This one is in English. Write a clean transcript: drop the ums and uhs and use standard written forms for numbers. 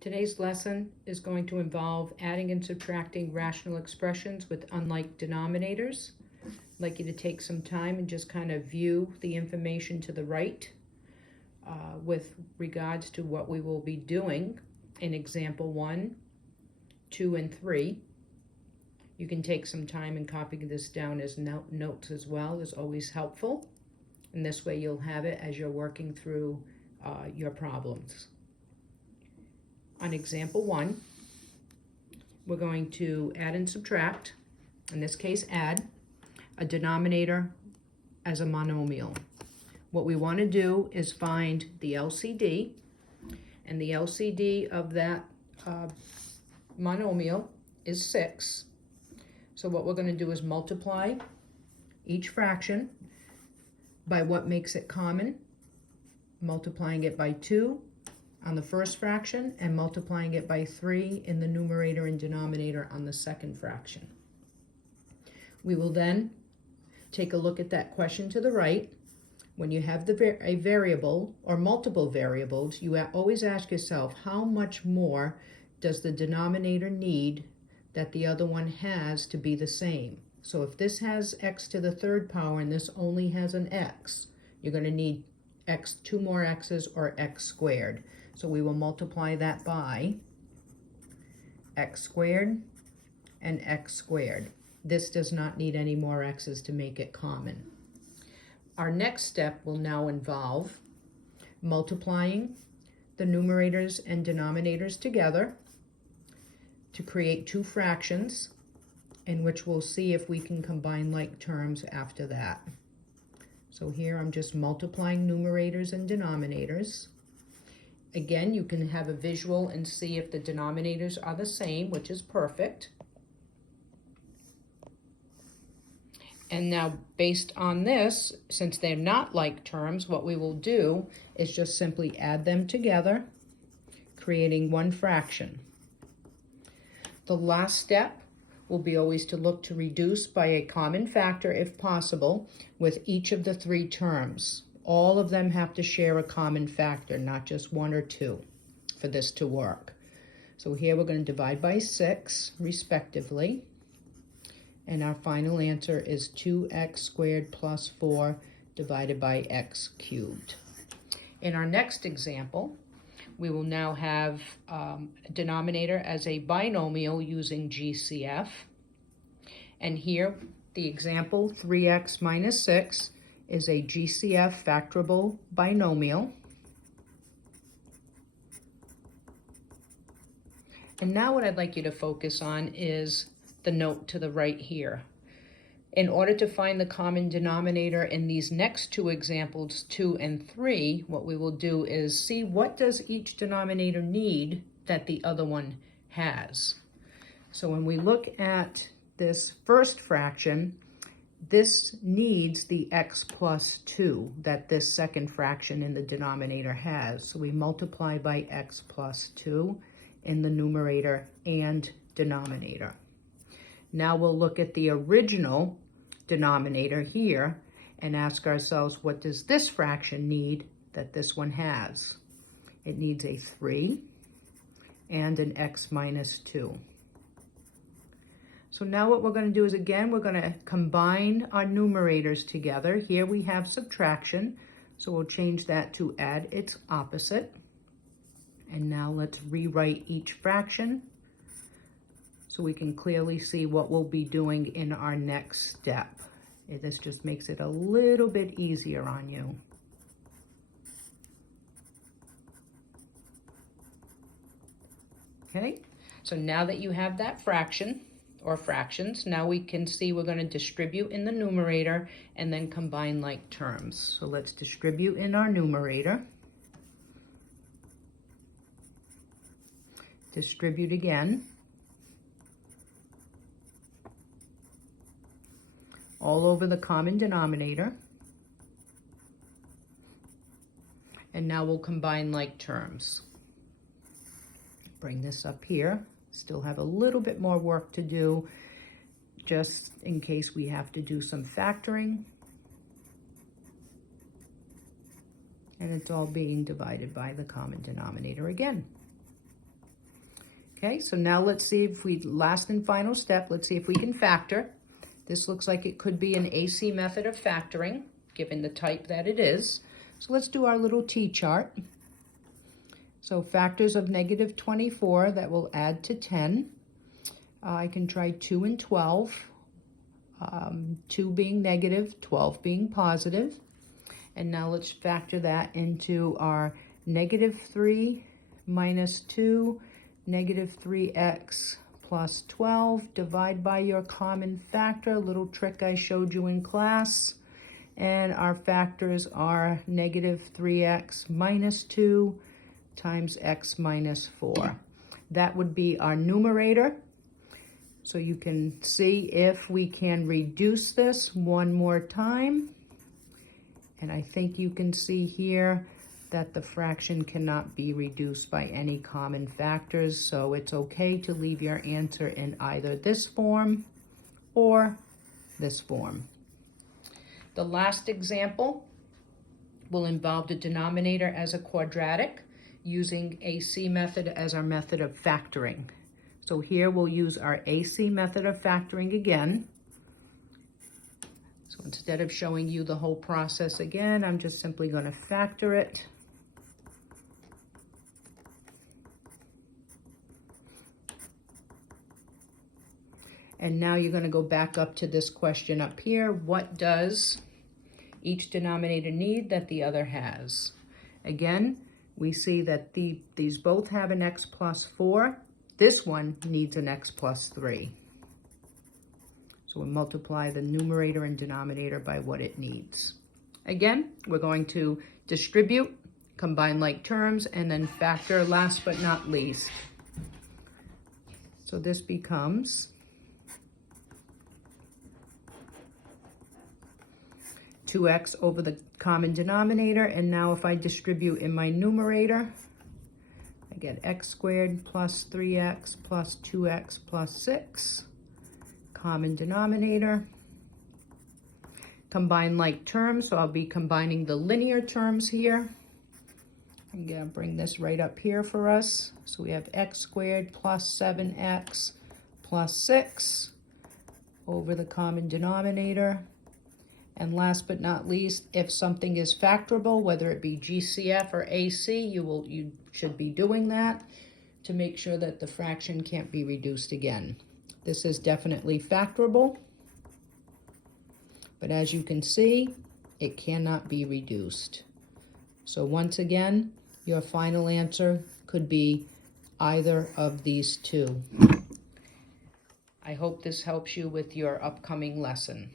Today's lesson is going to involve adding and subtracting rational expressions with unlike denominators. I'd like you to take some time and just kind of view the information to the right with regards to what we will be doing in example 1, 2, and 3. You can take some time and copy this down as notes as well. It's always helpful. And this way you'll have it as you're working through your problems. On example 1, we're going to add and subtract, in this case add, a denominator as a monomial. What we want to do is find the LCD, and the LCD of that monomial is 6. So what we're going to do is multiply each fraction by what makes it common, multiplying it by 2 on the first fraction and multiplying it by 3 in the numerator and denominator on the second fraction. We will then take a look at that question to the right. When you have a variable or multiple variables, you always ask yourself, how much more does the denominator need that the other one has to be the same? So if this has x to the third power and this only has an x, you're going to need two more x's or x squared. So we will multiply that by x squared and x squared. This does not need any more x's to make it common. Our next step will now involve multiplying the numerators and denominators together to create two fractions, in which we'll see if we can combine like terms after that. So here I'm just multiplying numerators and denominators. Again, you can have a visual and see if the denominators are the same, which is perfect. And now, based on this, since they're not like terms, what we will do is just simply add them together, creating one fraction. The last step will be always to look to reduce by a common factor, if possible, with each of the three terms. All of them have to share a common factor, not just one or two, for this to work. So here we're going to divide by 6, respectively. And our final answer is 2x squared plus 4 divided by x cubed. In our next example, we will now have a denominator as a binomial using GCF. And here, the example 3x minus 6 is a GCF factorable binomial. And now what I'd like you to focus on is the note to the right here. In order to find the common denominator in these next two examples, 2 and 3, what we will do is see what does each denominator need that the other one has. So when we look at this first fraction, this needs the x plus 2 that this second fraction in the denominator has. So we multiply by x plus 2 in the numerator and denominator. Now we'll look at the original denominator here and ask ourselves, what does this fraction need that this one has? It needs a 3 and an x minus 2. So now what we're going to do is, again, we're going to combine our numerators together. Here we have subtraction, so we'll change that to add its opposite. And now let's rewrite each fraction so we can clearly see what we'll be doing in our next step. This just makes it a little bit easier on you. Okay, so now that you have that fraction, or fractions, now we can see we're going to distribute in the numerator and then combine like terms. So let's distribute in our numerator. Distribute again. All over the common denominator. And now we'll combine like terms. Bring this up here. Still have a little bit more work to do, just in case we have to do some factoring. And it's all being divided by the common denominator again. Okay, so now let's see if last and final step, let's see if we can factor. This looks like it could be an AC method of factoring, given the type that it is. So let's do our little T-chart. So factors of negative 24, that will add to 10. I can try 2 and 12, 2 being negative, 12 being positive. And now let's factor that into our negative 3 minus 2, negative 3x plus 12, divide by your common factor, little trick I showed you in class. And our factors are negative 3x minus 2 times x minus 4. That would be our numerator. So you can see if we can reduce this one more time. And I think you can see here that the fraction cannot be reduced by any common factors, so it's okay to leave your answer in either this form or this form. The last example will involve the denominator as a quadratic using AC method as our method of factoring. So here we'll use our AC method of factoring again. So instead of showing you the whole process again, I'm just simply going to factor it. And now you're going to go back up to this question up here. What does each denominator need that the other has? Again, we see that these both have an x plus 4. This one needs an x plus 3. So we'll multiply the numerator and denominator by what it needs. Again, we're going to distribute, combine like terms, and then factor last but not least. So this becomes 2x over the common denominator, and now if I distribute in my numerator, I get x squared plus 3x plus 2x plus 6, common denominator. Combine like terms, so I'll be combining the linear terms here. I'm gonna bring this right up here for us. So we have x squared plus 7x plus 6 over the common denominator. And last but not least, if something is factorable, whether it be GCF or AC, you should be doing that to make sure that the fraction can't be reduced again. This is definitely factorable, but as you can see, it cannot be reduced. So once again, your final answer could be either of these two. I hope this helps you with your upcoming lesson.